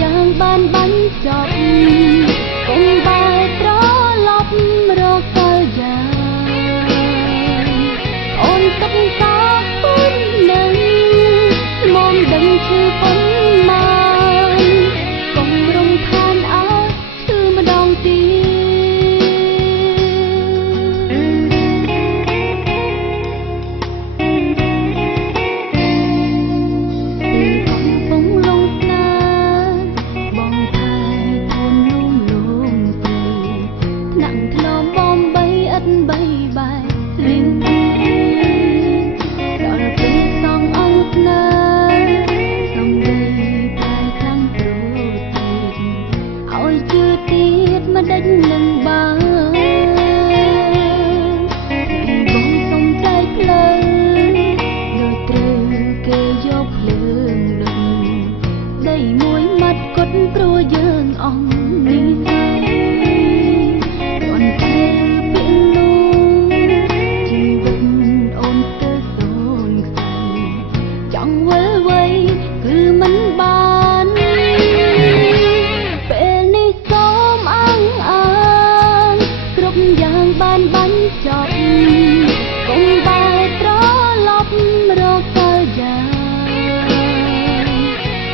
យ៉ាងបានបាញ់ចប់គង់បែរត្រឡប់រកកាលយ៉ាងអូនទុកសោកពុននឹងមកដឹងឈឺប៉ុន្មានកុំរំខានអើឈឺម្ដងទៀតដេញនឹងបានបងសុំใจភ្លើងលើត្រូវគេយកភ្លើងដឹងដីមួយមាត់គត់ព្រោះយើងអងនេះស្អីគ្រាន់តែពាក្យនោះជីវិតអូនទៅសូនខ្សែចង់វិលវ័យគឺមិនបានយ៉ាងបានបាញ់ចប់គង់បែរត្រឡប់រកកាលយ៉ាង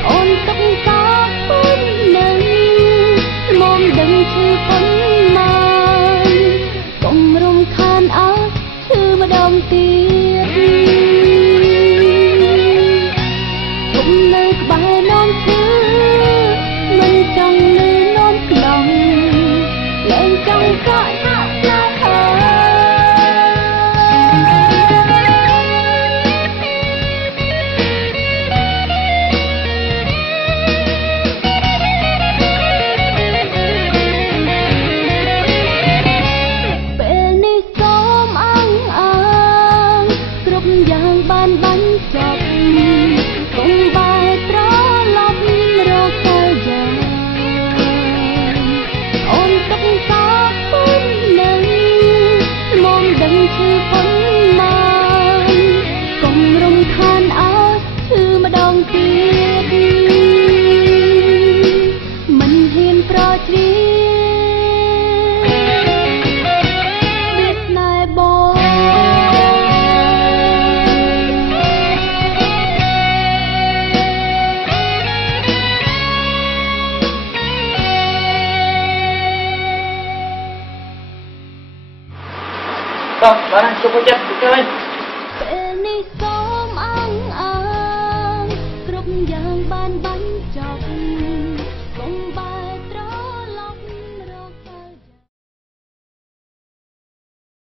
អូនទុកសោកពុននឹងមកដឹងឈឺប៉ុន្មានកុំរំខានអើឈឺម្ដងទៀតកុំនៅក្បែរនំឈឺមិនចង់នៅនំខ្លងលែងចង់ក្រក់យ៉ាងបានបាញ់ចប់គង់បែរត្រឡប់រកកាលយ៉ាងអូនទុកសោកពុននឹងមកដឹងឈឺប៉ុន្មានកុំរំខានអើឈឺម្ដងទៀតមិនហ៊ានប្រជ្រៀតbiết nàyបងBarang cukup jam, betul kan?